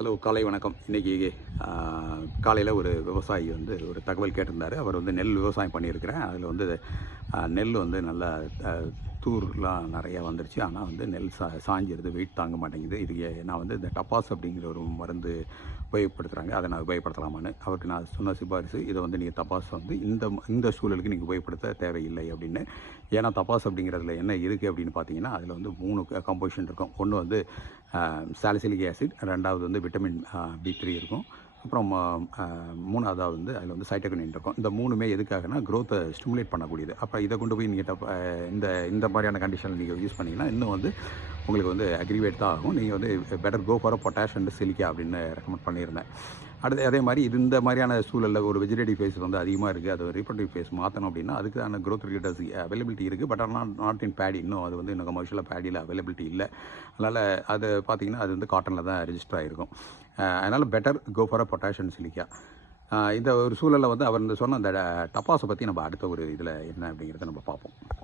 Hello, காலை வணக்கம். இன்றைக்கி காலையில் ஒரு விவசாயி ஒரு தகவல் கேட்டிருந்தார். அவர் நெல் விவசாயம் பண்ணியிருக்கிறேன். அதில் நெல் நல்லா தூர்லாம் நிறையா வந்துருச்சு. ஆனால் நெல் சாஞ்சிருது, வெயிட் தாங்க மாட்டேங்குது. இது நான் இந்த டப்பாஸ் அப்படிங்கிற ஒரு மருந்து உபயோகப்படுத்துகிறாங்க. அதை நான் உபயோகப்படுத்தலாமான்னு அவருக்கு நான் சொன்ன சிபாரிசு, இதை நீங்கள் தப்பாஸ் இந்த சூழலுக்கு நீங்கள் உபயோகப்படுத்த தேவையில்லை அப்படின்னு. ஏன்னா தப்பாஸ் அப்படிங்கிறதுல என்ன இருக்குது அப்படின்னு பார்த்தீங்கன்னா, அதில் 3 கம்போசிஷன் இருக்கும். ஒன்று சாலிசிலிக் ஆசிட், ரெண்டாவது விட்டமின் B3 இருக்கும். அப்புறம் மூணாவதா அதில் சைட்டோகினின் இருக்கும். இந்த 3மே எதுக்காகனா க்ரோத்தை ஸ்டிமுலேட் பண்ணக்கூடியது. அப்போ இதை கொண்டு போய் நீங்கள் இந்த மாதிரியான கண்டிஷனில் நீங்கள் யூஸ் பண்ணிங்கன்னா இன்னும் உங்களுக்கு அக்ரிவேட் தான் ஆகும். நீங்கள் better go for potash and silica அப்படின்னு ரெக்கமெண்ட் பண்ணியிருந்தேன். அதே மாதிரி இந்த மாதிரியான சூழலில் ஒரு வெஜிடேட்டிவ் ஃபேஸ் அதிகமாக இருக்குது, அது ரீப்ரொடக்டிவ் ஃபேஸ் மாற்றணும் அப்படின்னா அதுக்கான க்ரோத் ரெகுலேட்டர்ஸ் அவைலபிலிட்டி இருக்குது. பட் ஆனால் நாட் இன் பேடி. இன்னும் அது இன்னும் கமர்ஷியலாக பேடியில் அவைலபிலிட்டி இல்லை. அதனால் அது பார்த்திங்கன்னா அது காட்டனில் தான் ரெஜிஸ்டர் ஆகிருக்கும். அதனால் better go for potash and silica. இந்த ஒரு சூழலில் அவர் சொன்ன அந்த டப்பாஸை பற்றி நம்ம அடுத்த ஒரு இதில் என்ன அப்படிங்கிறத நம்ம பார்ப்போம்.